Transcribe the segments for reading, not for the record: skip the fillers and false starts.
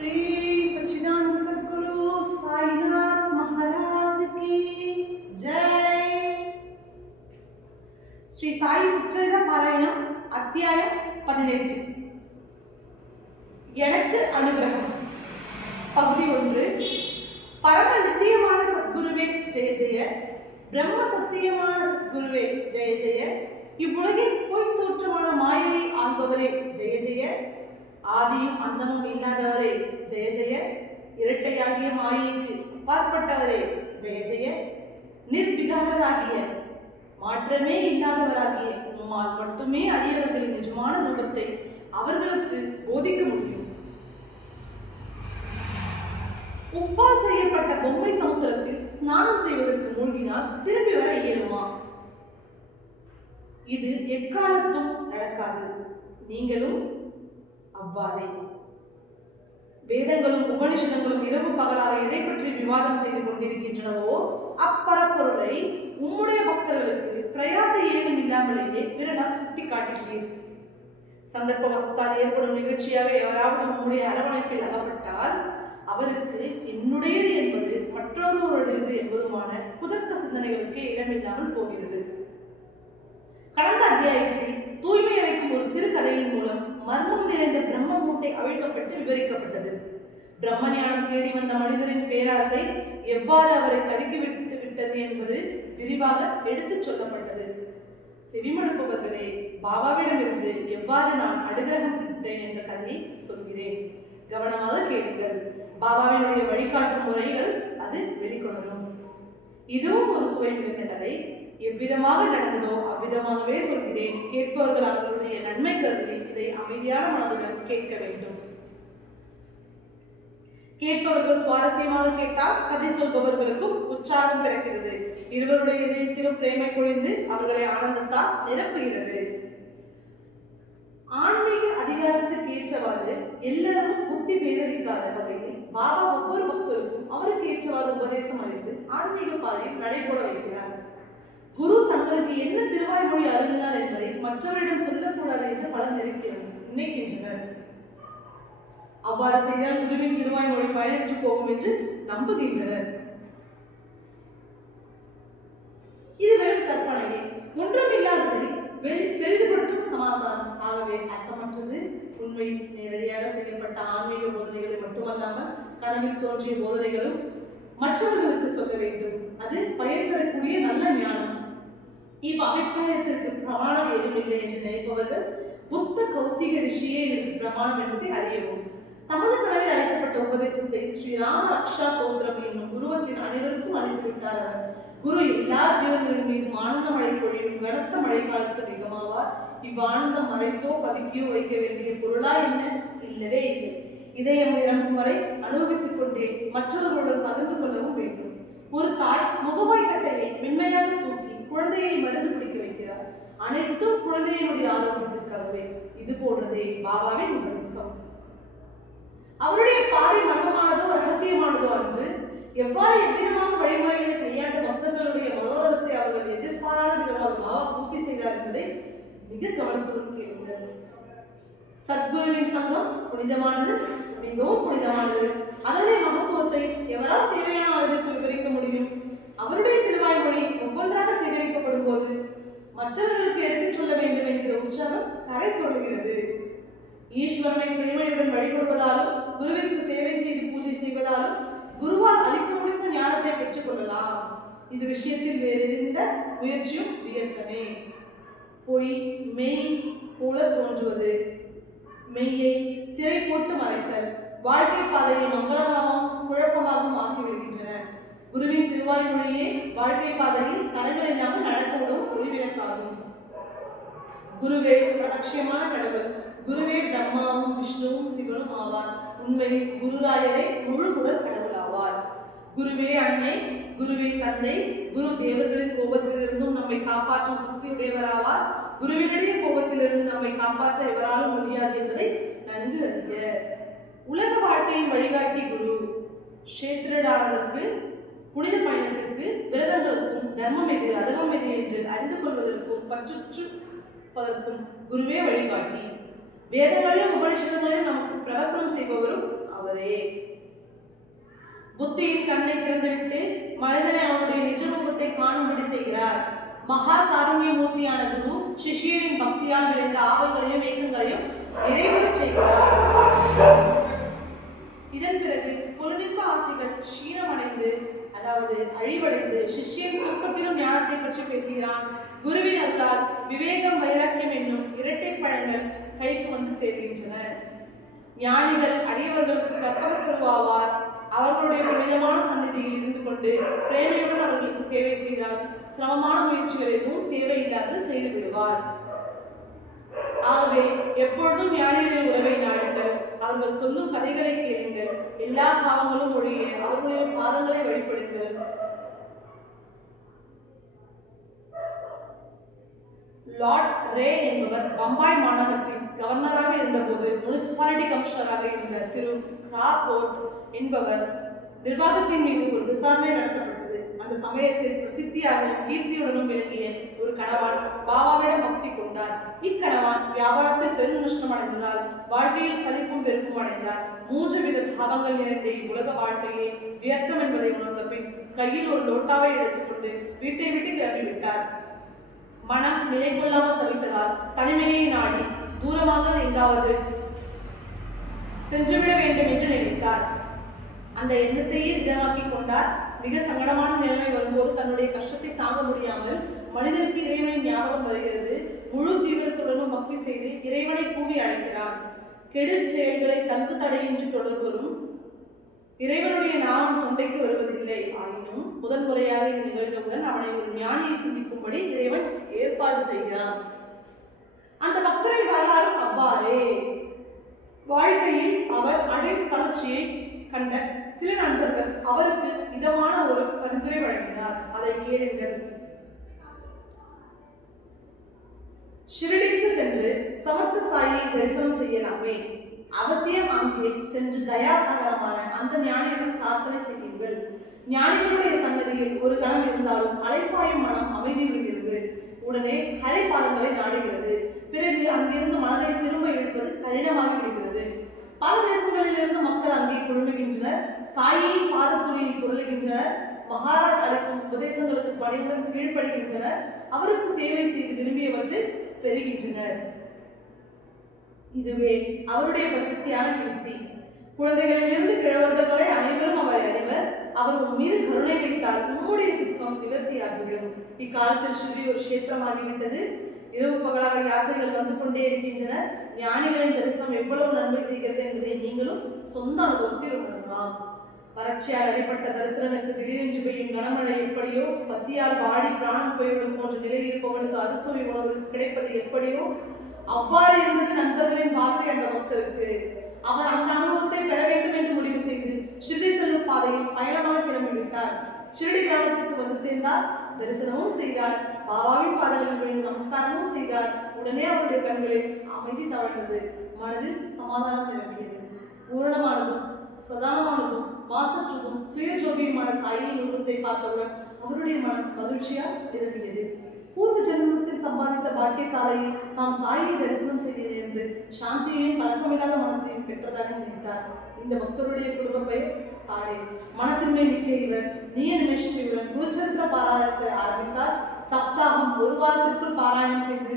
श्री सच्चिदानंद सद्गुरु साईनाथ महाराज की जय। श्री साई सच्चिद पारायणम अध्याயம் 18 எனக்கு அனுகிரகம் பகுதி 1 பரம நித்தியமான சத்குருவே ஜெய ஜெய, பிரம்ம சத்தியமான சத்குருவே ஜெய ஜெய, இவ்வுலகின் பொய் தோற்றமான மாயையை ஆள்பவரே ஜெய ஜெய, ஆதியும் அந்தமும் இல்லாதவரே ஜெய ஜெய, இரட்டையாகிய மாயைக்கு அப்பாற்பட்டவரே ஜெய ஜெய, நிர்விகாரராகிய மாற்றமே இல்லாதவராகிய உம்மால் மட்டுமே அடியவர்களின் நிஜமான ரூபத்தை அவர்களுக்கு போதிக்க முடியும். உப்பால் செய்யப்பட்ட பொம்மை சமுத்திரத்தில் ஸ்நானம் செய்வதற்கு மூழ்கினால் திரும்பி வர இயலுமா? இது எக்காலத்தும் நடக்காது. நீங்களும் அவ்வாறே. வேதங்களும் உபனிஷதங்களும் இரவு பகலாக எதை பற்றி விவாதம் செய்து கொண்டிருக்கின்றனவோ அப்பரப்பொருளை உம்முடைய பக்தர்களுக்கு பிரயாச ஏதும் இல்லாமலேயே பிறனால் சுட்டி காட்டுகிறீர். சந்தர்ப்ப வசத்தால் ஏற்படும் நிகழ்ச்சியாக எவராவது நம்முடைய அரவணைப்பில் அகப்பட்டால் அவருக்கு என்னுடையது என்பது மற்றொருவருடையது என்பதுமான குதர்க்க சிந்தனைகளுக்கு இடமில்லாமல் போகிறது. கடந்த அத்தியாயத்தில் தூய்மை அளிக்கும் ஒரு சிறு கதையின் மூலம் மர்மம் நிறைந்த பிரம்ம மூட்டை அவிழ்க்கப்பட்டு விவரிக்கப்பட்டது. பிரம்ம ஞானம் தேடி வந்த மனிதரின் பேராசை எவ்வாறு அவரை தடுக்கிவிட்டு விட்டது என்பது விரிவாக எடுத்துச் சொல்லப்பட்டது. செவிமடுப்பவர்களே, பாபாவிடமிருந்து எவ்வாறு நான் அனுகிரகம் பெற்றேன் என்ற கதையை சொல்கிறேன். கவனமாக கேளுங்கள். பாபாவினுடைய வழிகாட்டும் முறைகள் அது வெளிக்கொணரும். இதுவும் ஒரு சுவை மிகுந்த கதை. எவ்விதமாக நடந்ததோ அவ்விதமாகவே சொல்கிறேன். கேட்பவர்கள் அவர்களுடைய நன்மை கருதி இதை அமைதியான மனதுடன் கேட்க வேண்டும். கேட்பவர்கள் சுவாரஸ்யமாக கேட்டால் கதை சொல்பவர்களுக்கும் உற்சாகம் பிறக்கிறது. இருவருடைய இதயத்திலும் பிரேமை பொழிந்து அவர்களை ஆனந்தத்தால் நிரப்புகிறது. ஆன்மீக அதிகாரத்துக்கு ஏற்றவாறு எல்லாரும் புத்தி பேதரிக்காத வகையில் பாபா ஒவ்வொரு பக்தருக்கும் அவருக்கு ஏற்றவாறு உபதேசம் அளித்து ஆன்மீக பாதையில் நடைபோட வைக்கிறார். குரு தங்களுக்கு என்ன திருவாய்மொழி அருளினார் என்பதை மற்றவரிடம் சொல்லக்கூடாது என்று பலர் நினைக்கின்றனர். அவ்வாறு செய்தால் குருவின் திருவாய்மொழி பயனற்று போகும் என்று நம்புகின்றனர். இது வெறும் கற்பனையே, ஒன்றும் இல்லாததை பெரிதுபடுத்தும் சமாசாரம். ஆகவே அர்த்தமற்றது. உண்மை நேரடியாக செய்யப்பட்ட ஆன்மீக போதனைகளை மட்டுமல்லாமல் கனவில் தோன்றிய போதனைகளும் மற்றவர்களுக்கு சொல்ல வேண்டும். அது பயன் தரக்கூடிய நல்ல ஞானம். இவ்வபிப்பிராயத்திற்கு பிரமாணம் எதுவில்லை என்று நினைப்பவர்கள் புத்த கௌசிக ரிஷியே இதற்கு பிரமாணம் என்பதை அறியவும். தமது கனவில் அழைக்கப்பட்ட உபதேசத்தை ஸ்ரீ ராம ரக்ஷா தோத்திரம் என்னும் உருவத்தின் அனைவருக்கும் அளித்து விட்டார். அவர் குரு எல்லா ஜீவன்களின் மீதும் ஆனந்த மழை பொழியும் கனத்த மழை காலத்து மிகமாவார். இவ்வானந்தம் மறைத்தோ பதுக்கியோ வைக்க வேண்டிய பொருளா என்ன? இல்லவே இல்லை. இதயம் நிரம்பும் வரை அனுபவித்துக் கொண்டே மற்றவர்களுடன் பகிர்ந்து கொள்ளவும் வேண்டும். ஒரு தாய் முகவாய் கட்டையை மென்மையாக தூக்கி குழந்தையை மருந்து குடிக்க வைக்கிறார். அனைத்தும் குழந்தையினுடைய ஆரோக்கியத்திற்காகவே. இது போன்றதே பாபாவின் உபதேசம். அவருடைய பாதை மர்மமானதோ ரகசியமானதோ அன்று எவ்வாறு எவ்விதமாக வழிமுறைகளை கையாண்ட பக்தர்களுடைய மனோரதத்தை அவர்கள் எதிர்பாராத விதமாக பாபா பூர்த்தி செய்தார் என்பதை மிக கவனத்துடன் கேளுங்கள். சத்குருவின் சங்கம் புனிதமானது, மிகவும் புனிதமானது. அதனுடைய மகத்துவத்தை எவரால் தேவையான அளவிற்கு விவரிக்க முடியும்? அவருடைய திருவாய்மொழி ஒவ்வொன்றாக சேகரிக்கப்படும் போது மற்றவர்களுக்கு எடுத்துச் சொல்ல வேண்டும் என்கிற உற்சாகம் கரை கொள்கிறது. ஈஸ்வரனை பிரேமையுடன் வழிபடுவதாலும் குருவிற்கு சேவை செய்து பூஜை செய்வதாலும் குருவால் அளிக்க முடிந்த ஞானத்தை பெற்றுக் கொள்ளலாம். இந்த விஷயத்தில் வேறு எந்த முயற்சியும் வியர்த்தமே. பொய் மெய் போல தோன்றுவது, மெய்யை திரை போட்டு மறைத்தல் வாழ்க்கை பாதையை மங்களமாகவும் குழப்பமாகவும் ஆக்கிவிடுகின்றன. குருவின் திருவாய்மொழியே வாழ்க்கை பாதையில் தடைகள் இல்லாமல் நடக்க உதவும் ஒளிவிளக்காகும். குருவே பிரதட்சியமான கடவுள். குருவே பிரம்மாவும் விஷ்ணுவும் சிவனும் ஆவார். உண்மையில் குருராயரே முழு முதல் கடவுள் ஆவார். குருவே அன்னை, குருவே தந்தை. குரு தேவர்களின் கோபத்திலிருந்தும் நம்மை காப்பாற்றும் சக்தியுடையவராவார். குருவினுடைய கோபத்திலிருந்து நம்மை காப்பாற்ற எவராலும் முடியாது என்பதை நன்கு அறிய. உலக வாழ்க்கையின் வழிகாட்டி குரு. கஷேத்திரரானதற்கு, புனித பயணத்திற்கு, விரதங்களுக்கும் தர்மம் எது அதர்மம் எது என்று அறிந்து கொள்வதற்கும் பற்றுப்பதற்கும் குருவே வழிகாட்டி. வேதங்களையும் உபனிஷதங்களையும் நமக்கு பிரவசனம் செய்பவரும் அவரே. புத்தியின் கண்ணை திறந்துவிட்டு மனிதனை அவனுடைய நிஜ ரூபத்தை காணும்படி செய்கிறார். மகா காருண்யமூர்த்தியான குரு சிஷ்யரின் பக்தியால் விளைந்த ஆவல்களையும் ஏக்கங்களையும் நிறைவேறச் செய்கிறார். இதன் பிறகு பொருளின்ப ஆசைகள் க்ஷீணமடைந்து, அதாவது அழிவடைந்து, சிஷ்யன் தூக்கத்திலும் ஞானத்தை பற்றி பேசுகிறான். குருவின் அருளால் விவேகம் வைராக்கியம் என்னும் இரட்டை பழங்கள் கைக்கு வந்து சேர்கின்றன. ஞானிகள் அடியவர்களுக்கு கற்பகத்தருவாவார். அவர்களுடைய புனிதமான சந்நிதியில் இருந்து கொண்டு பிரேமையுடன் அவர்களுக்கு சேவை செய்தால் சிரமமான முயற்சிகள் எதுவும் தேவையில்லாது செய்து விடுவார். ஆகவே எப்பொழுதும் ஞானிகளின் உறவை நாடுங்கள். அவர்கள் சொல்லும் கதைகளை கேளுங்கள். எல்லா பாவங்களும் ஒழிய அவர்களுடைய பாதங்களை வழிபடுங்கள். லார்ட் ரே என்பவர் பம்பாய் மாநகரத்தில் கவர்னராக இருந்தபோது முனிசிபாலிட்டி கமிஷனராக இருந்த திரு கிராஃபோர்ட் என்பவர் நிர்வாகத்தின் மீது ஒரு விசாரணை நடத்தப்பட்டது. அந்த சமயத்தில் பிரசித்தியாக கீர்த்தியுடனும் விளங்கிய ஒரு கணவான் பாபாவிடம் பக்தி கொண்டார். இக்கணவான் வியாபாரத்தில் பெரும் நஷ்டம் அடைந்ததால் வாழ்க்கையில் சலிப்பும் வெறுப்பும் அடைந்தார். 3 வித தாபங்கள் நிறைந்த இவ்வுலக வாழ்க்கையை வியர்த்தம் என்பதை உணர்ந்த பின் கையில் ஒரு லோட்டாவை எடுத்துக்கொண்டு வீட்டை விட்டு கிளம்பிவிட்டார். மனம் நிலை கொள்ளாமல் தவித்ததால் தனிமையை நாடி தூரமாக எங்காவது சென்றுவிட வேண்டும் என்று நினைத்தார். அந்த எண்ணத்தையே திடமாக்கி கொண்டார். மிக சங்கடமான நிலைமை வரும்போது தன்னுடைய கஷ்டத்தை தாங்க முடியாமல் மனிதனுக்கு இறைவனின் ஞாபகம் வருகிறது. முழு தீவிரத்துடனும் பக்தி செய்து இறைவனை கூவி அழைக்கிறான். கெடு செயல்களை தங்கு தடையின்றி தொடர்வரும் இறைவனுடைய நாமம் தொண்டைக்கு வருவதில்லை. ஆயினும் முதன் முறையாக இது நிகழ்ந்தவுடன் அவனை ஒரு ஞானியை சிந்திக்கும்படி இறைவன் ஏற்பாடு செய்கிறான். அந்த பக்தரின் வரலாறு அவ்வாறே. வாழ்க்கையில் அவர் அடைந்த தளர்ச்சியை கண்ட சில நண்பர்கள் அவருக்கு இதமான ஒரு பரிந்துரை வழங்கினார். அதை கேளுங்கள். ஷிரடிக்கு சென்று சமர்த்த சாயை தரிசனம் செய்யலாமே. அவசியம் அங்கே சென்று தயாசாகரமான அந்த ஞானியிடம் பிரார்த்தனை செய்யுங்கள். ஞானிகளுடைய சன்னதியில் ஒரு கணம் இருந்தாலும் அலைப்பாயும் மனம் அமைதி விடுகிறது. உடனே ஹரிபாதங்களை நாடுகிறது. பிறகு அங்கிருந்து மனதை திரும்ப இழுப்பது கடினமாகி விடுகிறது. பல தேசங்களிலிருந்து மக்கள் அங்கே குழுமுகின்றனர். சாயியின் பாதத்துளியில் குரலுகின்றனர். மகாராஜ் அளிக்கும் உபதேசங்களுக்கு பணிவுடன் கீழ்ப்படுகின்றனர். அவருக்கு சேவை செய்து விரும்பியவற்றை பெறுகின்றனர். இதுவே அவருடைய பிரசித்தியான கீர்த்தி. குழந்தைகளிலிருந்து கிழவர்கள் வரை அனைவரும் அவரை அறிவர். அவர் உன் மீது கருணை வைத்தால் உம்முடைய துக்கம் நிவர்த்தியாகிவிடும். இக்காலத்தில் ஸ்ரீ ஒரு கஷேத்திரமாகிவிட்டது. இரவு பகலாக யாத்திரைகள் வந்து கொண்டே இருக்கின்றனர். ஞானிகளின் தரிசனம் எவ்வளவு நன்மை செய்கிறது என்பதை நீங்களும் சொந்த அனுபவத்தில் உணரலாம். வறட்சியால் அடிப்பட்ட தரித்திரனுக்கு திடீரென்று பெய்யும் கனமழை எப்படியோ, பசியால் வாடி பிராணம் போய்விடும் போன்ற நிலை இருப்பவனுக்கு அறுசுவை உணவு கிடைப்பது எப்படியோ, அவ்வாறு இருந்தது நண்பர்களின் வார்த்தை அந்த பக்தருக்கு. அவர் அந்த அனுபவத்தை பெற வேண்டும் என்று முடிவு செய்து ஷிரடி செல்லும் பாதையில் பயணமாக கிளம்பிவிட்டார். ஷிரடி கிராமத்திற்கு வந்து சேர்ந்தார். தரிசனமும் செய்தார். பாபாவின் பாதங்களில் விழுந்து நமஸ்காரமும் செய்தார். உடனே அவருடைய கண்களில் அமைதி தவழ்ந்தது. மனதில் சமாதானம் நிரம்பியது. பூரணமானதும் சதானமானதும் மாசற்றதும் சுயஜோதியுமான சாயின் உருவத்தை பார்த்தவுடன் அவருடைய மனம் மகிழ்ச்சியால் நிரம்பியது. பூர்வ ஜென்மத்தில் சம்பாதித்த பாக்கியத்தாலையில் தாம் சாயை தரிசனம் செய்திருந்து சாந்தியையும் கலக்கமில்லாத மனத்தையும் பெற்றதாக நினைத்தார். இந்த பக்தருடைய குடும்ப பெயர் சாடே. மனத்தின்மை மிக்க இவர் நியமனிஷ்டையுடன் குருச்சரித்திர பாராயணத்தை ஆரம்பித்தார். சப்தாகம் 1 வாரத்திற்குள் பாராயணம் செய்து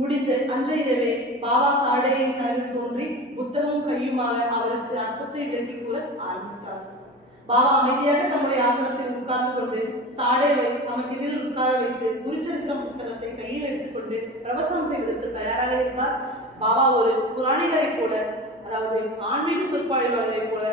முடிந்து அன்றைய இரவே பாபா சாடேயின் கனவில் தோன்றி புத்தகமும் கையுமாக அவருக்கு அர்த்தத்தை விளக்கி கூற ஆரம்பித்தார். பாபா அமைதியாக தம்முடைய ஆசனத்தில் உட்கார்ந்து கொண்டு சாடேவை தமக்கு எதிரில் உட்கார வைத்து குருச்சரித்திரம் புத்தகத்தை கையில் எடுத்துக்கொண்டு பிரவசனம் செய்வதற்கு தயாராக இருந்தார். பாபா ஒரு புராணிகரை போல, அதாவது ஆன்மீக சொற்பாழிவாளரை போல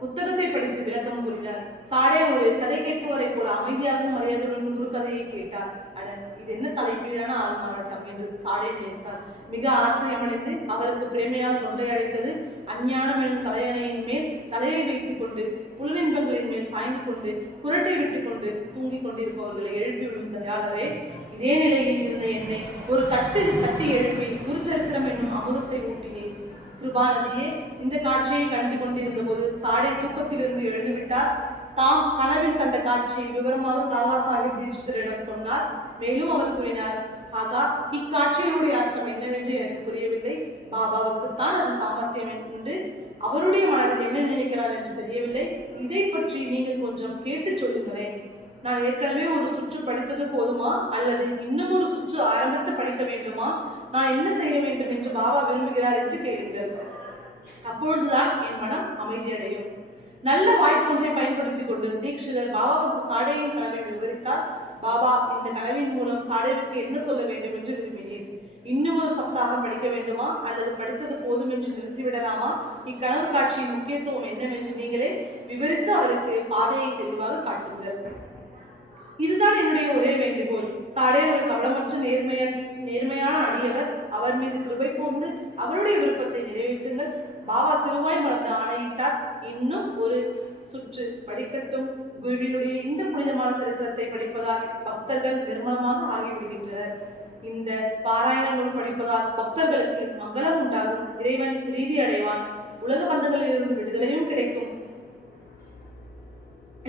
புத்தகத்தை படித்து விளக்கம் கூறினார். சாடே ஒரு கதை கேட்பவரை போல அமைதியாகவும் மரியாதையுடன் குரு கதையை கேட்டார். அட, இது என்ன தலைகீழான ஆள்மாறாட்டம் என்று சாடே நினைத்தார். மிக ஆச்சரியமடைந்து அவருக்கு பிரேமையால் தொண்டை அடைத்தது. அஞ்ஞானம் எனும் தலையணையின் மேல் தலையை வைத்துக் கொண்டு புலனின்பங்களின் மேல் சாய்ந்து கொண்டு குரட்டை விட்டுக் கொண்டு தூங்கிக் கொண்டிருப்பவர்களை எழுப்பிவிடும் தயாளரே, இதே நிலையில் இருந்த என்னை ஒரு தட்டி எழுப்பி குருச்சரித்திரம் என்னும் அமுதத்தை ஊட்டினேன். கிருபாநதியே, இந்த காட்சியை கண்டு கொண்டிருந்த போது சாடே தூக்கத்திலிருந்து எழுந்துவிட்டார். தாம் கனவில் கண்ட காட்சியை விவரமாக காகா சாஹிப் தீட்சிதரிடம் சொன்னார். மேலும் அவர் கூறினார், காகா, இக்காட்சியினுடைய அர்த்தம் என்னவென்று எனக்கு புரியவில்லை. வேண்டும் என்று அவருடைய மனதில் என்ன நினைக்கிறார் என்று தெரியவில்லை. இதை பற்றி நீங்கள் கொஞ்சம் கேட்டு சொல்லுங்களேன். நான் ஏற்கனவே ஒரு சுற்று படித்தது போதுமா, அல்லது இன்னும் ஒரு சுற்று ஆரம்பித்து படிக்க வேண்டுமா? நான் என்ன செய்ய வேண்டும் என்று பாபா விரும்புகிறார் என்று கேளுங்கள். அப்பொழுதுதான் என் மனம் அமைதியடையும். நல்ல வாய்ப்பொன்றை பயன்படுத்திக் கொண்டு தீட்சிதர் பாபாவுக்கு சாடையின் கனவை விவரித்தார். பாபா, இந்த கனவின் மூலம் சாடைவுக்கு என்ன சொல்ல வேண்டும் என்று விரும்பினேன். இன்னும் ஒரு சப்தாகம் படிக்க வேண்டுமா, அல்லது படித்தது போதும் என்று நிறுத்திவிடலாமா? இக்கனவு காட்சியின் முக்கியத்துவம் என்னவென்று நீங்களே விவரித்து அவருக்கு பாதையை தெளிவாக காட்டுங்கள். இதுதான் என்னுடைய ஒரே வேண்டுகோள். சாடே ஒரு கவனமற்ற நேர்மையான அடியவர். அவர் மீது கிருபை கூர்ந்து அவருடைய விருப்பத்தை நிறைவேற்றுங்கள். பாபா திருவாய் மலர்ந்து ஆணையிட்டார். இன்னும் ஒரு சுற்று படிக்கட்டும். குருவினுடைய இந்த புனிதமான சரித்திரத்தை படிப்பதால் பக்தர்கள் நிர்மலமாக ஆகிவிடுகின்றனர். இந்த பாராயண நூல் படிப்பதால் பக்தர்களுக்கு மங்களம் உண்டாகும். இறைவன் பிரீதி அடைவான். உலக பந்தங்களிலிருந்து விடுதலையும் கிடைக்கும்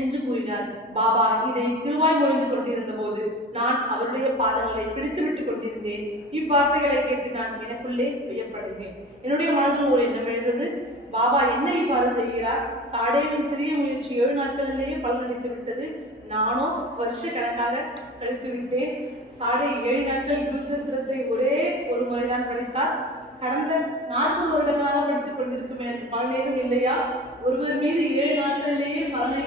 என்று கூறினார். பாபா இதை திருவாய் மொழிந்து கொண்டிருந்த போது நான் அவருடைய பாதங்களை பிடித்து விட்டுக் கொண்டிருந்தேன். இவ்வார்த்தைகளை கேட்டு நான் எனக்குள்ளே வியப்படைந்தேன். என்னுடைய மனதில் ஒரு எண்ணம் எழுந்தது. பாபா என்ன இவ்வாறு செய்கிறார்? சாடேவின் சிறிய முயற்சி 7 நாட்களிலேயே பலனளித்து விட்டது. நானோ வருஷ கணக்காக கழித்து விட்டேன். சாடே 7 நாட்கள் குருச்சந்திரத்தை ஒரே ஒரு முறைதான் படித்தார். கடந்த 40 வருடங்களாக படித்துக் கொண்டிருக்கும் எனக்கு பல நேரம் இல்லையா? ஒருவர் மீது 7 நாட்களிலேயே பலனை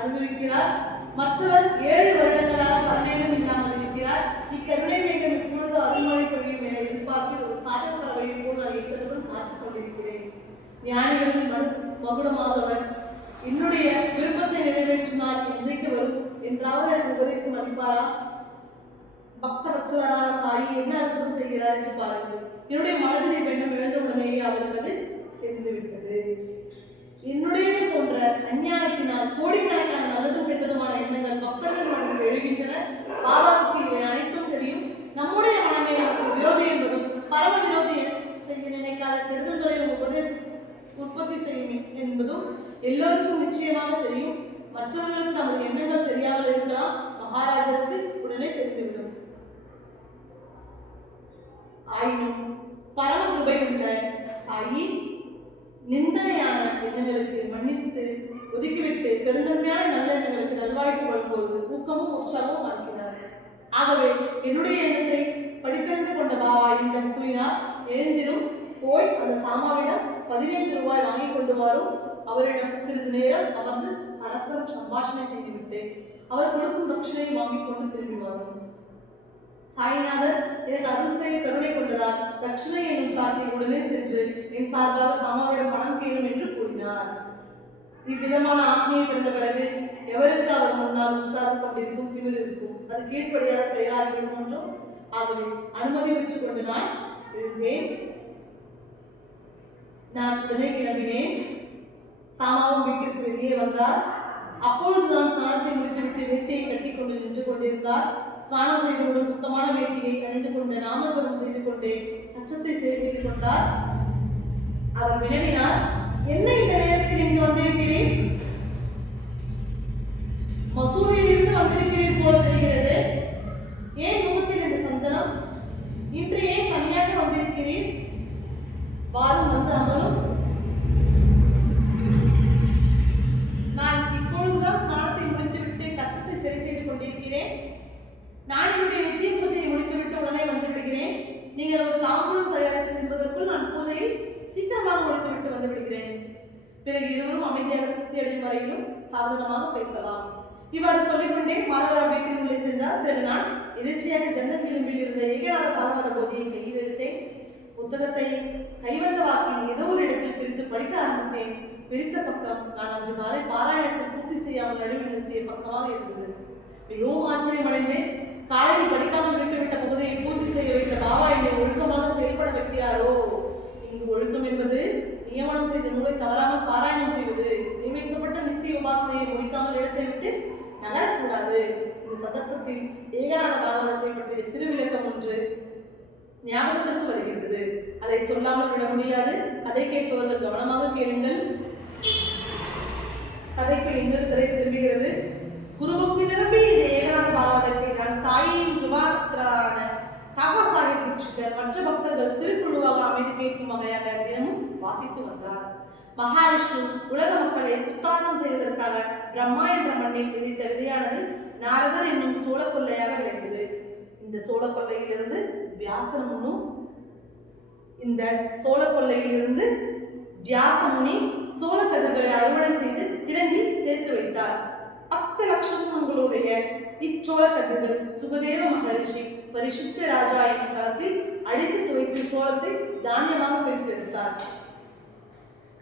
அனுபவிக்கிறார். மற்றவர் 7 வருடங்களாக பலனேகம் இல்லாமல் இருக்கிறார். இக்கருணை மேகம் இப்பொழுது அருள்மொழி பொழியும் என எதிர்பார்த்து ஒரு சாதக பறவையை போல் நான் ஏற்றதுடன் பார்த்துக் கொண்டிருக்கிறேன். ஞானிகளின் மகுடமாகவர் என்னுடைய விருப்பத்தை நிறைவேற்றினால் என்றைக்கு வரும் என்றாவது எனக்கு உபதேசம் அளிப்பாரா? பக்த வத்சலரான சாயி என்ன அற்புதம் செய்கிறார் என்று பாருங்கள். என்னுடைய மனதில் வேண்டும் எழுந்த உடனேயே அவருக்கு அது தெரிந்துவிட்டது. என்னுடையது போன்ற அஞ்ஞானத்தினால் கோடிக்கணக்கான நல்லதும் கெட்டதுமான எண்ணங்கள் பக்தர்கள் மனதில் எழுகின்றன. பாபாவுக்கு இவை அனைத்தும் தெரியும். நம்முடைய மனமே நமக்கு விரோதி என்பதும் பரம விரோதி செய்ய நினைக்காத கெடுதல்களையும் உற்பத்தி செய்யும் என்பதும் எல்லோருக்கும் நிச்சயமாக தெரியும். மற்றவர்களுக்கு நமது எண்ணங்கள் தெரியாமல் இருக்கலாம். மகாராஜருக்கு உடனே தெரிந்துவிடும். ஆயினும் பரம கிருபை உள்ள சாயி நிந்தனையான எண்ணங்களுக்கு மன்னித்து ஒதுக்கிவிட்டு பெருந்தன்மையான நல்ல எண்ணங்களுக்கு நல்வாழ்வு வழங்கும்போது ஊக்கமும் உற்சாகமும் அளிக்கிறார். ஆகவே என்னுடைய எண்ணத்தை படித்தறிந்து கொண்ட பாபா என்னிடம் கூறினார். எழுந்திரும், போய் அந்த சாமாவிடம் 15 ரூபாய் வாங்கி கொண்டு வரும். அவரிடம் சிறிது நேரம் அமர்ந்து பரஸ்பரம் சம்பாஷணை செய்துவிட்டு அவர் கொடுக்கும் தட்சிணை வாங்கிக் கொண்டு திரும்பி வரும். சாயிநாதர் எனக்கு அருள் செய்ய கருணை கொண்டதால் தட்சிணை என்னும் சாத்தியில் உடனே சென்று என் சார்பாக சாமாவிடம் பணம் கேளும் என்று கூறினார். இவ்விதமான ஆத்மியை பிறந்த பிறகு எவருக்கு அவர் முன்னால் உட்கார்ந்து கொண்டிருக்கும் திமிர் இருக்கும். அது கீழ்ப்படியாத செயலாகிவிடும் என்றும். ஆகவே அனுமதி பெற்றுக் கொண்டு நான் எழுந்தேன். நான் உடனே கிளம்பினேன். சாமாவும் வீட்டிற்கு வெளியே வந்தார். அப்பொழுதுதான் ஸ்நானத்தை முடித்துவிட்டு வேட்டையை கட்டிக்கொண்டு நின்று கொண்டிருந்தார். ஸ்நானம் செய்தவுடன் சுத்தமான வேட்டியை அணிந்து கொண்டு நாமஜபம் செய்து கொண்டே அச்சத்தை சரி செய்து கொண்டார். அவர் வினவினார், என்ன இந்த நேரத்தில் இங்கு வந்திருக்கிறேன்? மசூரியில் இருந்து வந்திருக்கிறேன் போல தெரிகிறது. ஏன் முகத்தில் இந்த சஞ்சலம்? இன்று ஏன் தனியாக வந்திருக்கிறேன்? வாரம் வந்து அமரும். நான் இப்பொழுதுதான் ஸ்நானத்தை முடித்துவிட்டு கச்சத்தை சரி செய்து கொண்டிருக்கிறேன். நான் என்னுடைய நித்திய பூஜையை முடித்துவிட்டு உடனே வந்து விடுகிறேன். நீங்கள் ஒரு தாம்பூலம் தயாரித்து தின்பதற்குள் நான் பூஜையை சீக்கிரமாக முடித்துவிட்டு வந்து விடுகிறேன். பிறகு இருவரும் அமைதியாக திருப்தி அடையும் வரையிலும் சாதனமாக பேசலாம். இவ்வாறு சொல்லிக்கொண்டே மாதவரா வீட்டின் உள்ளே சென்றார். பிறகு நான் எதிர்ச்சியாக ஜன்னல் விளிம்பில் இருந்த ஏகநாத பாரவத போதியை கையில் எடுத்தேன். புத்தகத்தை கைவந்த வாக்கில் ஏதோ ஒரு இடத்தில் பிரித்து படிக்க ஆரம்பித்தேன். பிரித்த பக்கம் நான் அன்று காலை பாராயணத்தை பூர்த்தி செய்யாமல் நடுவில் நிறுத்திய பக்கமாக இருந்தது. மிகவும் ஆச்சரியமடைந்தேன். காலையில் படிக்காமல் விட்டுவிட்ட பகுதியை பூர்த்தி செய்ய வைத்த பாபா என்னை ஒழுக்கமாக செயல்பட வைக்கிறாரோ? இங்கு ஒழுக்கம் என்பது நியமனம் செய்த நூலை தவறாமல் பாராயணம் செய்வது, நியமிக்கப்பட்ட நித்திய உபாசனையை முடிக்காமல் இடத்தை விட்டு நகரக்கூடாது. இந்த சந்தர்ப்பத்தில் ஏகநாத பாகவதத்தை பற்றிய சிறு விளக்கம் ஒன்று ஞாபகத்திற்கு வருகின்றது. அதை சொல்லாமல் விட முடியாது. கதை கேட்பவர்கள் கவனமாக கேளுங்கள். கதைக்கு இன்னொரு கதை திரும்புகிறது. குருபக்தி நிரம்பி இந்த ஏகநாத பாகவதத்தை நான் சாயியின் கிருபாத்திரரான காகா சாஹிப் தீட்சிதர் மற்ற பக்தர்கள் சிறு குழுவாக அமைத்து கேட்கும் வகையாக தினமும் வாசித்து வந்தார். மகாவிஷ்ணு உலக மக்களை உத்தாரணம் செய்வதற்காக பிரம்மா என்ற மண்ணில் விதித்த விதையானது நாரதர் என்னும் சோழ கொள்ளையாக விளைந்தது. இந்த சோழ கொள்ளையிலிருந்து வியாசமுனும் வியாசமுனி சோழ கதிர்களை அறுவடை செய்து கிடங்கில் சேர்த்து வைத்தார். 10 லட்சங்களுடைய இச்சோழ கதிர்கள் சுகதேவ மகரிஷி பரிசுத்த ராஜா என்ற களத்தில் அடித்து துவைத்து சோளத்தை தானியமாக பிரித்தெடுத்தார்.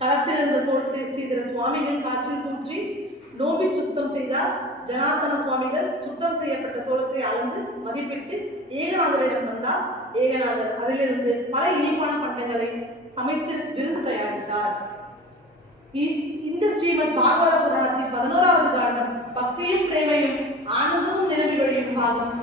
களத்தில் இருந்த சோளத்தை ஸ்ரீதர சுவாமிகள் காற்றில் தூற்றி நோம்பி சுத்தம் செய்தார். ஜனார்த்தன சுவாமிகள் சுத்தம் செய்யப்பட்ட சோளத்தை அளந்து மதிப்பிட்டு ஏகநாதரிடம் தந்தார். ஏகநாதர் அதிலிருந்து பல இனிப்பான பண்டங்களை சமைத்து விருந்து தயாரித்தார். இந்த ஸ்ரீமத் பாகவத புராணத்தில் 11வது காண்டம் பக்தியும் பிரேமையும் ஆனந்தமும் நிரம்பி வழியும் பாகம்.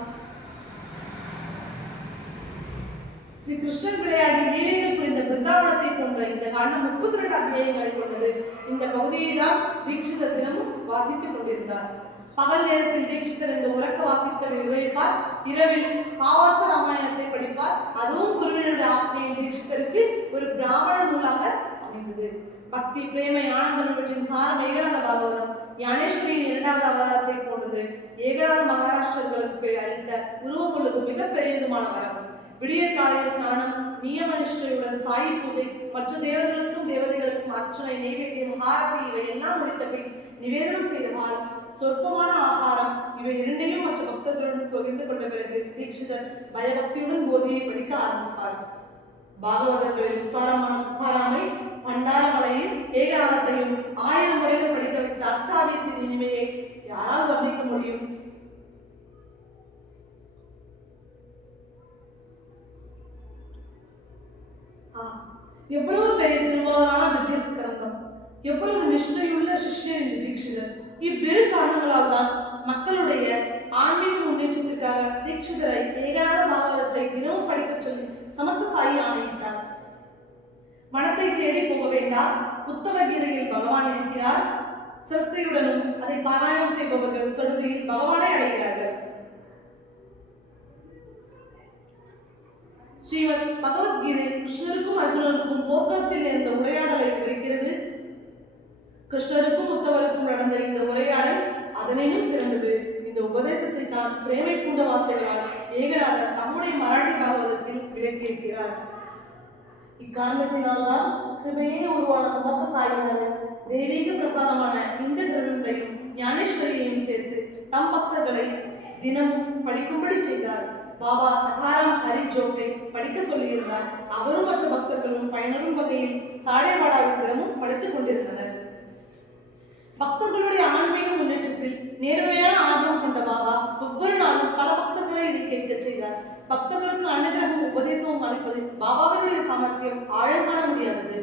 ஸ்ரீ கிருஷ்ணன் விளையாடி லீலைகள் புரிந்த பிருந்தாவனத்தை போன்ற இந்த காண்டம் 32 அத்தியாயங்களை கொண்டது. இந்த பகுதியை தான் தீட்சிதர் தினமும் வாசித்துக் கொண்டிருந்தார். பகல் நேரத்தில் தீட்சிதர் இந்த உறக்க வாசித்தலை விவரிப்பார். இரவில் பாவார்த்த ராமாயணத்தை படிப்பார். அதுவும் குருவினுடைய ஆத்மையை தீட்சிதருக்கு ஒரு பிராமண நூலாக அமைந்தது. பக்தி பிரேமை ஆனந்தம் இவற்றின் சாரம் ஏகநாத பாகவதம் ஞானேஸ்வரியின் 2வது அவதாரத்தை போன்றது. ஏகநாத மகாராஷ்டிரர்களுக்கு அளித்த உருவம் கொள்வது மிகப்பெரியதுமான வரம். விடியற் காலையில் ஸ்நானம், நியம நிஷ்டையுடன் சாயி பூஜை, மற்ற தேவர்களுக்கும் தேவதைகளுக்கும் அர்ச்சனை, நைவேத்தியம், ஆரத்தி இவை எல்லாம் முடித்த பின் நிவேதனம் செய்ததால் சொற்பமான ஆகாரம் இவை இரண்டையும் மற்ற பக்தர்களுடன் பகிர்ந்து கொண்ட பிறகு தீட்சிதர் பயபக்தியுடன் போதியை படிக்க ஆரம்பிப்பார். பாகவதர்களில் உத்தாரமான துக்காராமை பண்டாரமலையில் ஏகநாதத்தையும் 1000 முறைகள் படிக்க வைத்த அக்காவியத்தின் இனிமையை யாரால் வர்ணிக்க முடியும்? எவ்வளவு பெரிய திருவாரூரான திவ்ய கிரந்தம், எவ்வளவு நிஷ்டையுள்ள சிஷ்யர் இந்த தீட்சிதர். இவ்விரு காரணங்களால் தான் மக்களுடைய ஆன்மீக முன்னேற்றத்திற்காக தீட்சிதரை ஏகநாத பாகவதத்தை தினமும் படிக்க சொல்லி சமர்த்த சாயி ஆணையிட்டார். மனத்தை தேடி போக வேண்டாம், உத்தம கீதையில் பகவான் இருக்கிறார். சிரத்தையுடனும் அதை பாராயணம் செய்பவர்கள் சடுதியில் பகவானை அடைகிறார்கள். ஸ்ரீமத் பகவத்கீதை கிருஷ்ணருக்கும் அர்ஜுனருக்கும் போர்க்களத்தில் இருந்த உரையாடலை விவரிக்கிறது. கிருஷ்ணருக்கும் உத்தவருக்கும் நடந்த இந்த உரையாடல் அதனினும் சிறந்தது. இந்த உபதேசத்தை தான் பிரேமை பூண்ட வார்த்தைகளால் ஏகநாதர் தம்முடைய மராட்டி பாகவதத்தில் விளக்கியிருக்கிறார். இக்காரணத்தினால்தான் கிருபையே உருவான சமர்த்த சாயினார் தெய்வீக பிரசாதமான இந்த கிரந்தத்தையும் ஞானேஸ்வரியையும் சேர்த்து தம் பக்தர்களை தினமும் படிக்கும்படி செய்தார். பாபா சகாராம் ஹரி ஜோக்கை படிக்க சொல்லியிருந்தார். அவரும் மற்ற பக்தர்களும் பயனரும் வகையில் சாடைபாடாவிடமும் படித்துக் கொண்டிருந்தனர். பக்தர்களுடைய ஆன்மீக முன்னேற்றத்தில் நேர்மையான ஆர்வம் கொண்ட பாபா ஒவ்வொரு நாளும் பல பக்தர்களை இதை கேட்க செய்தார். பக்தர்களுக்கு அனுகிரகம் உபதேசமும் அளிப்பதில் பாபாவினுடைய சாமர்த்தியம் ஆழக்காண முடியாதது.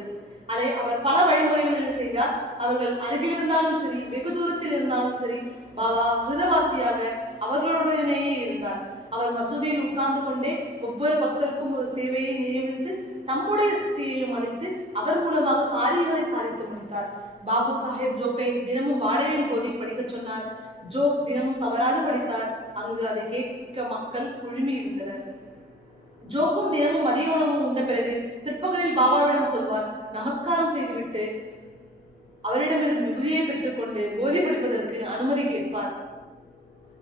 அதை அவர் பல வழிமுறைகளில் செய்தார். அவர்கள் அருகில் இருந்தாலும் சரி, வெகு தூரத்தில் இருந்தாலும் சரி, பாபா மிருதவாசியாக அவர்களுடனேயே இருந்தார். அவர் மசூதியில் உட்கார்ந்து கொண்டே ஒவ்வொரு பக்தருக்கும் ஒரு சேவையை நியமித்து தம்முடைய சக்தியையும் அளித்து அவர் மூலமாக காரியங்களை சாதித்து முடித்தார். பாபு சாஹேப் ஜோக்கை தினமும் வாடகையில் போதி படிக்க சொன்னார். ஜோக் தினமும் தவறாக படித்தார். அங்கு அதை கேட்க மக்கள் குழுமி இருந்தனர். ஜோக்கும் தினமும் மதிய உணவும் உண்ட பிறகு பிற்பகலில் பாபாவிடம் சொல்வார். நமஸ்காரம் செய்துவிட்டு அவரிடமிருந்து விபூதியை பெற்றுக்கொண்டு போதி படிப்பதற்கு அனுமதி கேட்பார்.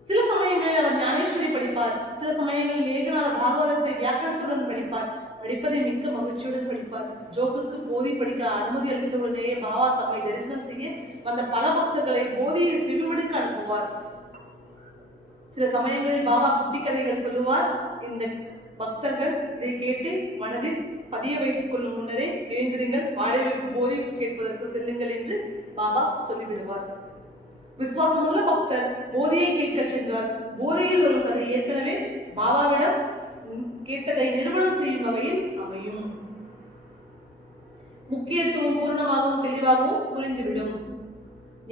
சில சமயங்களில் அவர் ஞானேஸ்வரி படிப்பார். சில சமயங்களில் ஏகநாத பாகவதத்தை வியாக்கரணத்துடன் படிப்பார். படிப்பதை மிக்க மகிழ்ச்சியுடன் படிப்பார். ஜோக்குக்கு போதி படிக்க அனுமதி அளித்தவுடனேயே பாபா தம்மை தரிசனம் செய்ய வந்த பல பக்தர்களை போதியை செவிமடுக்க அனுப்புவார். சில சமயங்களில் பாபா குட்டி கதைகள் சொல்லுவார். இந்த பக்தர்கள் இதை கேட்டு மனதில் பதிய வைத்துக் கொள்ளும் முன்னரே எழுந்திருங்கள், வாடகைக்கு போதி கேட்பதற்கு செல்லுங்கள் என்று பாபா சொல்லிவிடுவார். விசுவாசமுள்ள பக்தர் போதியை கேட்க சென்றால் போதியில் வரும் கதை ஏற்கனவே பாபாவிடம் கேட்டதை நிறுவனம் செய்யும் வகையில் அமையும். முக்கியத்துவம் பூர்ணமாகவும் தெளிவாகவும் புரிந்துவிடும்.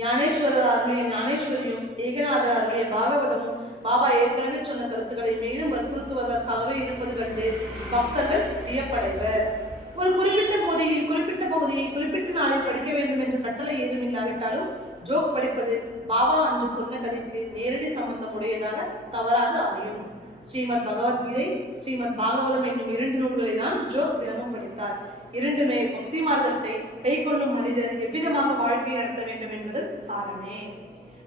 ஞானேஸ்வரர் அருளிய ஞானேஸ்வரியும் ஏகநாதர் அருளிய பாகவதமும் பாபா ஏற்கனவே சொன்ன கருத்துக்களை மேலும் வற்புறுத்துவதற்காகவே இருப்பது கண்டு பக்தர்கள் வியப்படைவர். ஒரு குறிப்பிட்ட பகுதியை குறிப்பிட்ட நாளில் படிக்க வேண்டும் என்ற கட்டளை ஏதும் இல்லாவிட்டாலும் ஜோக் படிப்பது பாபா அன்று சொன்ன கதைக்கு நேரடி சம்பந்தம் உடையதாக தவறாக அமையும். ஸ்ரீமத் பகவத்கீதை, ஸ்ரீமத் பாகவதம் என்னும் 2 நூல்களை தான் ஜோக் தினமும் படித்தார். இரண்டுமே பக்தி மார்க்கத்தை கை கொள்ளும் மனிதர் எவ்விதமாக வாழ்க்கை நடத்த வேண்டும் என்பது சாரமே.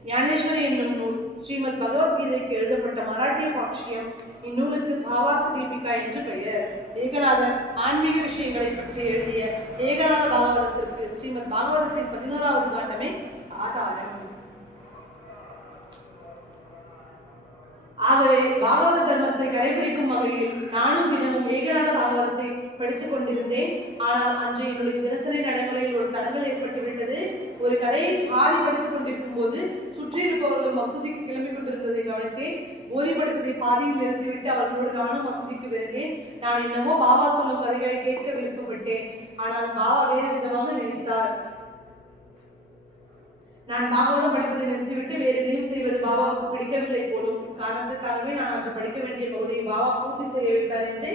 ஞானேஸ்வரி என்னும் நூல் ஸ்ரீமத் பகவத்கீதைக்கு எழுதப்பட்ட மராட்டிய பாஷ்யம். இந்நூலுக்கு பாவார்த்த தீபிகா என்று பெயர். ஏகநாதர் ஆன்மீக விஷயங்களை பற்றி எழுதிய ஏகநாத பாகவதத்திற்கு ஸ்ரீமத் பாகவதத்தின் 11வது காண்டமே ஆதாரம். ஆகவே பாகவத தர்மத்தை கடைபிடிக்கும் வகையில் நானும் தினமும் ஏகநாத பாகவதத்தை படித்துக் கொண்டிருந்தேன். ஆனால் அன்று என்னுடைய தினசரி நடைமுறையில் ஒரு தடங்கல் ஏற்பட்டுவிட்டது. ஒரு கதையை பாதி படித்துக் கொண்டிருக்கும் போது சுற்றி இருப்பவர்கள் மசூதிக்கு கிளம்பி கொண்டிருந்ததை கவனித்தேன். போதிப்படுத்ததை பாதியில் நிறுத்திவிட்டு அவர்களோடு நானும் மசூதிக்கு விரைந்தேன். நான் என்னவோ பாபா சொல்லும் கதைகளை கேட்க விருப்பப்பட்டேன். ஆனால் பாபா வேறு விதமாக நினைத்தார். நான் பாகவதம் படிப்பதை நிறுத்திவிட்டு வேறு எதையும் செய்வது பாபாவுக்கு பிடிக்கவில்லை போலும். காரணத்துக்காகவே நான் அன்று படிக்க வேண்டிய பகுதியை பாபா பூர்த்தி செய்ய வைத்தார் என்று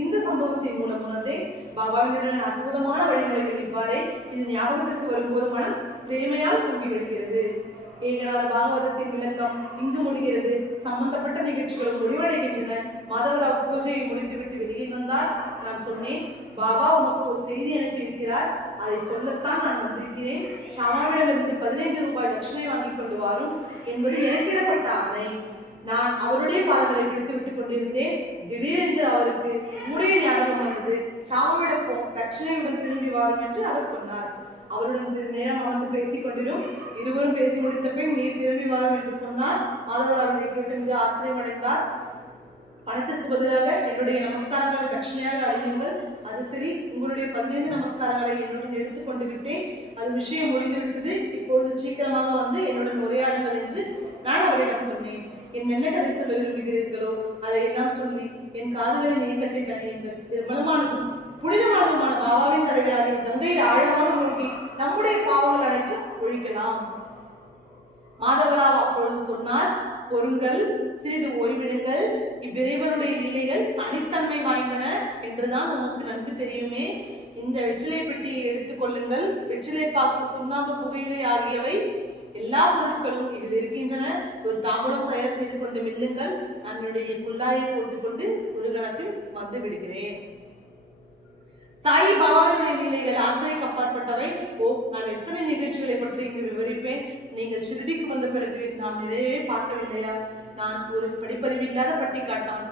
இந்த சம்பவத்தின் மூலம் உணர்ந்தேன். பாபாவினுடன் அற்புதமான வழிமுறைகள் இவ்வாறே. இது ஞாபகத்திற்கு வரும்போது மனம் பிரேமையால் பொங்கி விடுகிறது. ஏகநாத பாகவதத்தின் விளக்கம் இங்கு முடிகிறது. சம்பந்தப்பட்ட நிகழ்ச்சிகளும் முடிவடைகின்றன. மாதவராவ் பூஜையை முடித்துவிட்டு வெளியே வந்தார். நான் சொன்னேன், பாபா உமக்கு ஒரு செய்தி அனுப்பியிருக்கிறார். அதை சொல்லத்தான் நான் வந்திருக்கிறேன். ஷாமாவிடமிருந்து 15 ரூபாய் தட்சணை வாங்கி கொண்டு வரும் என்பது எனக்கிடப்பட்ட ஆணை. நான் அவருடைய பாதங்களை பிடித்து விட்டுக் கொண்டிருந்தேன். திடீரென்று அவருக்கு உடைய ஞாபகம் வந்தது. ஷாமாவிடம் தட்சணையுடன் திரும்பி வாரும் என்று அவர் சொன்னார். அவருடன் சிறிது நேரம் அமர்ந்து பேசிக் கொண்டிரும். இருவரும் பேசி முடித்த பின் நீர் திரும்பி வாரும் என்று சொன்னார். மாதவர் அவர்களை கேட்டு மிக ஆச்சரியமடைந்தார். பணத்திற்கு பதிலாக என்னுடைய நமஸ்காரங்களை தட்சணையாக அழியுங்கள். அது சரி, உங்களுடைய 15 நமஸ்காரங்களை என்னுடன் எடுத்துக்கொண்டு விட்டேன். அது விஷயம் முடிந்து விட்டது. இப்பொழுது சீக்கிரமாக வந்து என்னுடன் உரையாடுங்கள் என்று நான் அவரிடம் சொன்னேன். என்ன கதை சொல்ல விரும்புகிறீர்களோ அதை எல்லாம் சொல்லி என் காதலின் நீக்கத்தை தணியுங்கள். நிர்மலமானதும் புனிதமானதுமான பாபாவின் கதைகளாக கங்கையில் ஆழமாக மூழ்கி நம்முடைய பாவங்கள் அனைத்தும் ஒழிக்கலாம். மாதவராவ் அப்பொழுது சொன்னார், பொருங்கள், சிறிது ஓய்விடுங்கள். இவ்விறைவனுடைய லீலைகள் தனித்தன்மை வாய்ந்தன என்றுதான் உனக்கு நன்கு தெரியுமே. இந்த வெற்றிலை பெட்டியை எடுத்துக் கொள்ளுங்கள். வெற்றிலை பாக்கு, சுண்ணாம்பு, புகையிலை ஆகியவை எல்லா பொருட்களும் இதில் இருக்கின்றன. ஒரு தாம்பூலம் தயார் செய்து கொண்டு வெல்லுங்கள். என்னுடைய குள்ளாயை போட்டுக்கொண்டு ஒரு கணத்தில் வந்து விடுகிறேன். சாயி பாபாவுடைய லீலைகள் ஆச்சரியக்கு அப்பாற்பட்டவை. நான் எத்தனை நிகழ்ச்சிகளை பற்றி இங்கு விவரிப்பேன். நீங்கள் ஷிர்டிக்கு வந்த பிறகு நாம் நிறையவே பார்க்கவில்லையா? நான் ஒரு படிப்பறிவில்லாத பட்டிக்காட்டான்.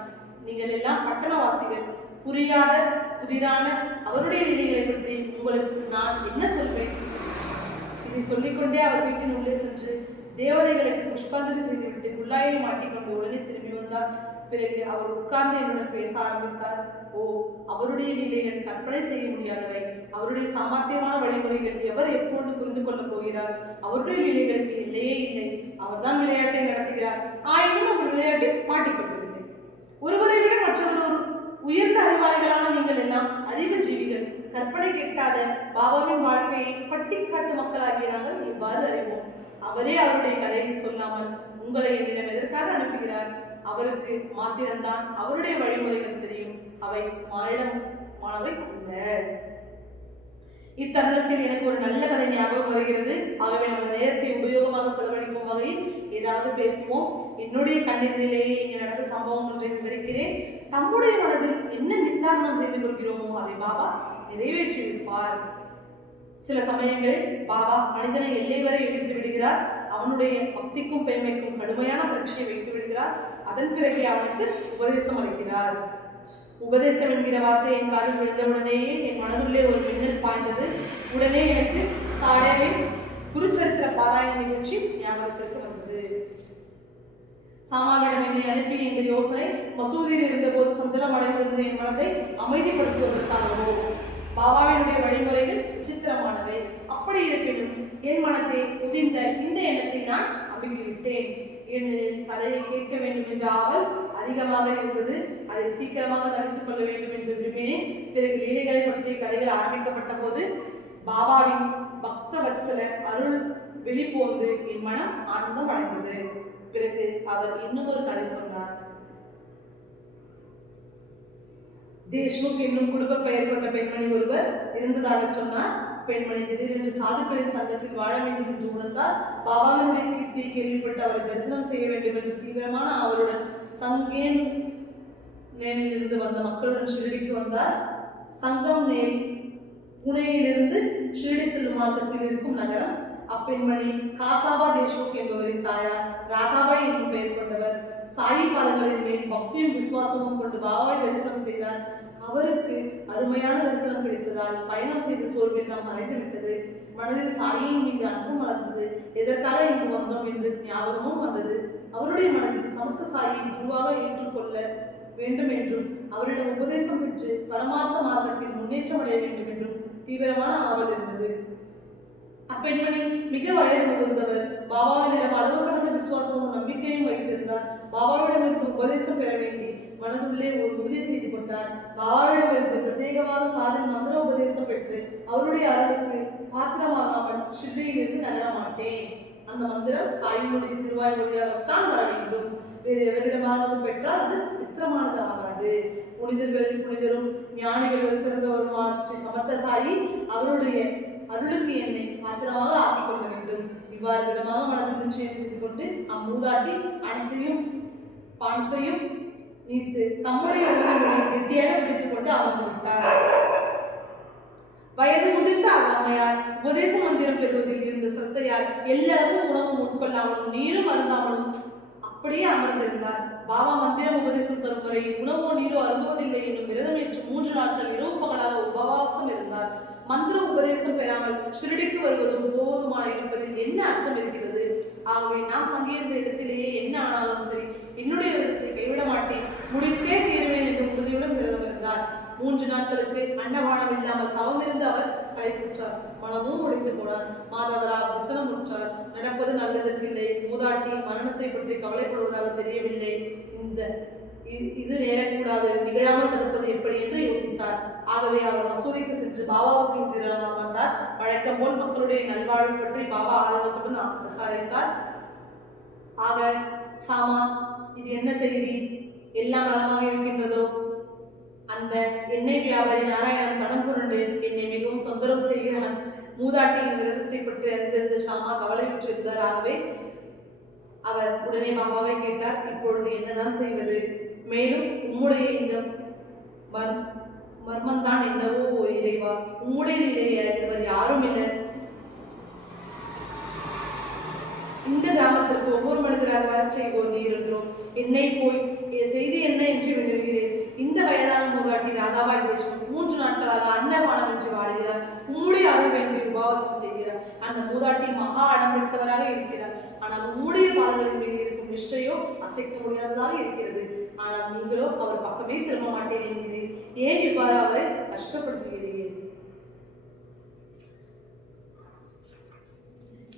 நீங்கள் எல்லாம் பட்டணவாசிகள். புரியாத புதிரான அவருடைய லீலைகளை பற்றி உங்களுக்கு நான் என்ன சொல்வேன்? இதை சொல்லிக்கொண்டே அவர் வீட்டின் உள்ளே சென்று தேவதைகளுக்கு புஷ்பாஞ்சலி செய்துவிட்டு குள்ளாயை மாட்டிக்கொண்டு உடனே திரும்பி வந்தார். பிறகு அவர் உட்கார்ந்து என்னுடன் பேச ஆரம்பித்தார். அவருடைய லீலைகள் கற்பனை செய்ய முடியாதவை. அவருடைய சாமர்த்தியமான வழிமுறைகள் எவர் எப்பொழுது புரிந்து கொள்ளப் போகிறார்? அவருடைய லீலைகளுக்கு எல்லையே இல்லை. அவர்தான் விளையாட்டை நடத்துகிறார். ஆயினும் அவர் விளையாட்டு மாட்டிக்கொண்டிருந்தது. ஒருவரை விட மற்றவர் உயர்ந்த அறிவாளிகளான நீங்கள் எல்லாம் அறிவு ஜீவிகள். கற்பனை கெட்டாத பாபாவின் வாழ்க்கையை பட்டிக்காட்டு மக்களாகிய நாங்கள் இவ்வாறு அறிவோம். அவரே அவருடைய கதையை சொல்லாமல் உங்களை என்னிடம் எதற்காக அனுப்புகிறார்? அவருக்கு மாத்திரம்தான் அவருடைய வழிமுறைகள் தெரியும். அவை மானிடமானவை அல்ல. இத்தருணத்தில் எனக்கு ஒரு நல்ல கதை ஞாபகம் வருகிறது. ஆகவே நமது நேரத்தை உபயோகமாக செலவழிக்கும் வகையில் ஏதாவது பேசுவோம். என்னுடைய கண்ணெதிரிலேயே இங்கே நடந்த சம்பவம் ஒன்றை விவரிக்கிறேன். தம்முடைய மனதில் என்ன நிர்தாரணம் செய்து கொள்கிறோமோ அதை பாபா நிறைவேற்றி இருப்பார். சில சமயங்களில் பாபா மனிதனை எல்லை வரை இழுத்து விடுகிறார். அவனுடைய பக்திக்கும் பெருமைக்கும் கடுமையான பரீட்சையை வைத்து விடுகிறார். அதன் பிறகு அவனுக்கு உபதேசம் அளிக்கிறார். உபதேசம் என்கிற வார்த்தை என் காலில் விழுந்தவுடனேயே என் மனதுள்ளே ஒரு மின்னல் பாய்ந்தது. உடனே எனக்கு சாடேவின் குருச்சரித்திர பாராயண நிகழ்ச்சி ஞாபகத்திற்கு வந்தது. சாமானிடம் என்னை அனுப்பிய இந்த யோசனை மசூதியில் இருந்தபோது சஞ்சலம் அடைந்திருந்த என் மனதை அமைதிப்படுத்துவதற்காகவோ? பாபாவினுடைய வழிமுறைகள் விசித்திரமானவை. அப்படி இருப்பினும் என் மனத்தை உதிர்ந்த இந்த எண்ணத்தை நான் அமுக்கிவிட்டேன். ஏனெனில் கதையை கேட்க வேண்டும் என்ற ஆவல் அதிகமாக இருந்தது. அதை சீக்கிரமாக தவிர்த்துக் கொள்ள வேண்டும் என்று விரும்பினேன். பிறகு லீலைகளை பற்றிய கதைகள் ஆரம்பிக்கப்பட்ட போது பாபாவின் பக்த வத்சல அருள் வெளிப்போந்து என் மனம் ஆனந்தம் அடைந்தது. பிறகு அவர் இன்னும் ஒரு கதை சொன்னார். தேஷ்முக் என்னும் குடும்ப பெயர் கொண்ட பெண்மணி ஒருவர் இருந்ததாக சொன்னார். பெண்மணி திடீரென்று சாதுக்களின் சங்கத்தில் வாழ வேண்டும் என்று உணர்ந்தார். பாபாவினுடைய கீர்த்தியை கேள்விப்பட்டு அவரை தரிசனம் செய்ய வேண்டும் என்று தீவிரமான அவருடன் சங்கேன் இருந்து வந்த மக்களுடன் ஷிரடிக்கு வந்தார். சங்கம் நேல் புனேயிலிருந்து ஷீரடி செல்லும் மார்க்கத்தில் இருக்கும் நகரம். அப்பெண்மணி காசாபா தேஷ்முக் என்பவரின் தாயார் ராதாபாய் என்னும் பெயர் கொண்டவர். சாயி பாதங்களின் மேல் பக்தியும் விசுவாசமும் கொண்டு பாபாவை தரிசனம் செய்தார். அவருக்கு அருமையான தரிசனம் கிடைத்ததால் பயணம் செய்த சோர்வெல்லாம் மறைந்து விட்டது. மனதில் சாயியின் மீது அன்பு மலர்ந்தது. எதற்காக இங்கு வந்தோம் என்று ஞாபகமும் வந்தது. அவருடைய மனதில் சமத்த சாயை குருவாக ஏற்றுக்கொள்ள வேண்டும் என்றும் அவரிடம் உபதேசம் பெற்று பரமார்த்த மார்க்கத்தில் முன்னேற்றம் அடைய வேண்டும் என்றும் தீவிரமான ஆவல் இருந்தது. அப்பெண்மணி மிக வயது முதிர்ந்தவர். பாபாவினிடம் அளவு கடந்த விசுவாசமும் நம்பிக்கையும் வைத்திருந்தார். பாபாவிடமிருந்து உபதேசம் பெற வேண்டி மனதுள்ளே ஒரு உறுதி செய்து கொண்டார். பாபாவிடமிருந்து பிரத்யேகமாக காதில் மந்திர உபதேசம் பெற்று அவருடைய அருளுக்கு பாத்திரமாகாமல் ஷிர்டியிலிருந்து நகர மாட்டேன். அந்த மந்திரம் சாயினுடைய திருவாய் மொழியாகத்தான் வர வேண்டும். வேறு எவரிடமாகவும் பெற்றால் அது மித்திரமானது ஆகாது. புனிதர்களில் புனிதரும் ஞானிகளில் சிறந்தவருமான ஸ்ரீ சமர்த்த சாயி அவருடைய அருளுக்கு என்னை பாத்திரமாக ஆக்கிக் கொள்ள வேண்டும். இவ்வாறு விதமாக மனதில் நிச்சயம் செய்து கொண்டு அம்மூதாட்டி அனைத்தையும் பணத்தையும் நீத்து தம்முடைய உடலை வெட்டியாக பிடித்துக் கொண்டு அமர்ந்து விட்டார். வயது முதிர்ந்த அம்மையார் உபதேச மந்திரம் பெறுவதில் இருந்த சிரத்தையால் எல்லளவும் உணவும் உட்கொள்ளாமலும் நீரும் அருந்தாமலும் அப்படியே அமர்ந்திருந்தார். பாபா மந்திரம் உபதேசம் தரும் முறை உணவோ நீரோ அருந்துவதில்லை என்னும் விரதம் ஏற்று 3 நாட்கள் இரவு பகலாக உபவாசம் இருந்தார். மந்திர உபதேசம் பெறாமல் ஷிரடிக்கு வருவதும் போதுமான இருப்பதில் என்ன அர்த்தம் இருக்கிறது? ஆகவே நான் தங்கியிருந்த இடத்திலேயே என்ன ஆனாலும் சரி என்னுடைய விரதத்தை கைவிட மாட்டேன், முடித்தே தீருவேன் என்று உறுதியுடன் விரதம் இருந்தார். 3 நாட்களுக்கு அன்னபானம் இல்லாமல் தவமிருந்து அவர் களைப்புற்றார். மனமும் உடைந்து போனார். மாதவரா விசனமுற்றார். நடப்பது நல்லதற்கில்லை. மூதாட்டி மரணத்தை பற்றி கவலைப்படுவதாக தெரியவில்லை. இது நேரக்கூடாது, நிகழாமல் தடுப்பது எப்படி என்று யோசித்தார். ஆகவே அவர் மசூதிக்கு சென்று பாபாவுக்கு எதிராக வந்தார். வழக்கம் போல் மக்களுடைய நல்வாழ்வு பற்றி பாபா ஆதங்கத்துடன் விசாரித்தார். ஆக சாமா, இது என்ன செய்தி? எல்லாம் நலமாக இருக்கின்றதோ? அந்த எண்ணெய் வியாபாரி நாராயணன் தடம் புரண்டு என்னை மிகவும் தொந்தரவு செய்கிறான். மூதாட்டியின் விரதத்தை பற்றி அறிந்திருந்த ஷாமா கவலையுற்றிருந்தார். ஆகவே அவர் உடனே பாபாவை கேட்டார், இப்பொழுது என்னதான் செய்வது? மேலும் உம்முடைய இந்த மர்மந்தான் என்னவோ இறைவா, உம்முடைய நிலையை அறிந்தவர் யாரும் இல்லை. இந்த கிராமத்திற்கு ஒவ்வொரு மனிதராக வர செய்வோர் நீர் என்றோம். என்னை போய் செய்தி என்ன என்று வினவுகிறேன். இந்த வயதான மூதாட்டி ராதாபாய் தேஷ்முக் 3 நாட்களாக அன்னபானம் என்று வாடுகிறார். உம்முடைய அருள் வேண்டி உபவாசம் செய்கிறார். அந்த மூதாட்டி மகா அடம் பிடித்தவராக இருக்கிறார். ஆனால் உம்முடைய பாதங்களின் மீது இருக்கும் நிஷ்டையோ அசைக்க முடியாததாக இருக்கிறது. ஆனால் நீங்களோ அவர் பக்கமே திரும்ப மாட்டேன் என்கிறேன். ஏன் இவ்வாறு அவரை கஷ்டப்படுத்துகிறீர்கள்?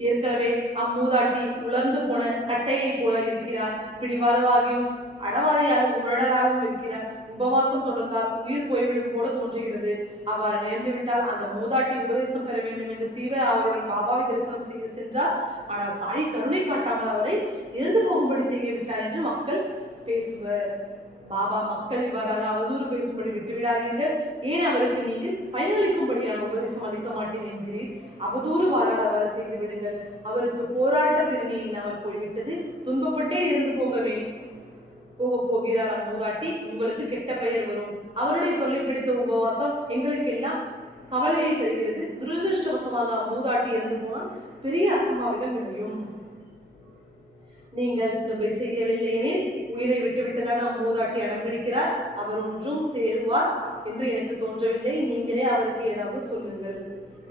ஏற்கனவே அம்மூதாட்டி உலர்ந்து போன கட்டையை போல இருக்கிறார். பிடிவாதவாகியும் அடவாதையாக உடனராகவும் இருக்கிறார். உபவாசம் தொடர்ந்தால் உயிர் போய்விடும் போல தோன்றுகிறது. அவ்வாறு நேர்ந்துவிட்டால் அந்த மூதாட்டி உபதேசம் பெற வேண்டும் என்று தீவிர அவருடன் பாபாவை தரிசனம் செய்து சென்றார். ஆனால் சாயி கருணை காட்டாமல் அவரை இறந்து போகும்படி செய்துவிட்டார் என்று மக்கள் பேசுவர். பாபா மக்கள் இவ்வாறாக அவதூறு பேசும்படி விட்டுவிடாதீர்கள். ஏன் அவருக்கு நீங்கள் பயனளிக்கும்படியான உபதேசம் அளிக்க மாட்டேன் என்கிறீர்? அவதூறு வாராதவரை செய்து விடுங்கள். அவருக்கு போராட்ட திறமை இல்லாமல் போய்விட்டது. துன்பப்பட்டே இருந்து போகிறார் மூதாட்டி. உங்களுக்கு கெட்ட பெயர் வரும். அவருடைய தொல்லை பிடித்த உபவாசம் எங்களுக்கு எல்லாம் கவலையை தருகிறது. துரதிருஷ்டவசமாக மூதாட்டி இறந்து போனால் பெரிய அசம்பாவிதம் முடியும். நீங்கள் கிருபை செய்யவில்லை எனில் உயிரை விட்டுவிட்டதாக மூதாட்டி அடம்பிடிக்கிறார். அவர் ஒன்றும் தேர்வார் என்று எனக்கு தோன்றவில்லை. நீங்களே அவருக்கு ஏதாவது சொல்லுங்கள்.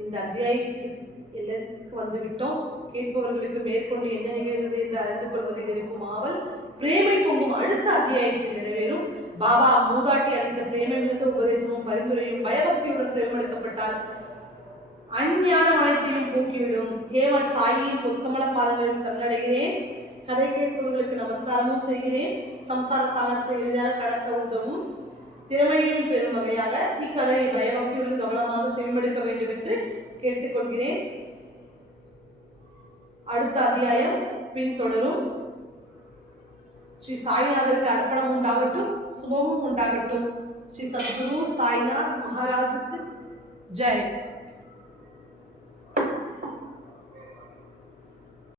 இந்த அத்தியாயத்துக்கு வந்துவிட்டோம். கேட்பவர்களுக்கு மேற்கொண்டு என்ன நிகழ்கிறது என்று அறிந்து கொள்வதில் இருக்கும் ஆவல் பிரேமை பொங்கும் அடுத்த அத்தியாயத்தில் நிறைவேறும். பாபா மூதாட்டி அளித்த பிரேமை மிகுந்த உபதேசமும் பரிந்துரையும் பயபக்தியுடன் செயல்படுத்தப்பட்டால் அஞ்ஞான அனைத்தையும் போக்கிவிடும். ஹேமன் சாயியின் பொற்கமல பாதங்களில் சரணடைகிறேன். கதை கேட்பவர்களுக்கு நமஸ்காரமும் செய்கிறேன். சம்சார சாகரத்தை எளிதாக கடக்க உதவும் திறமையும் பெறும் வகையாக இக்கதையை பயபக்தியுடன் கவனமாக செயல்படுத்த வேண்டும் என்று கேட்டுக்கொள்கிறேன். அடுத்த அத்தியாயம் பின்தொடரும். ஸ்ரீ சாய்நாதருக்கு அர்ப்பணம் உண்டாகட்டும், சுபமும் உண்டாகட்டும். ஸ்ரீ சத்குரு சாய்நாத் மகாராஜுக்கு ஜெய்.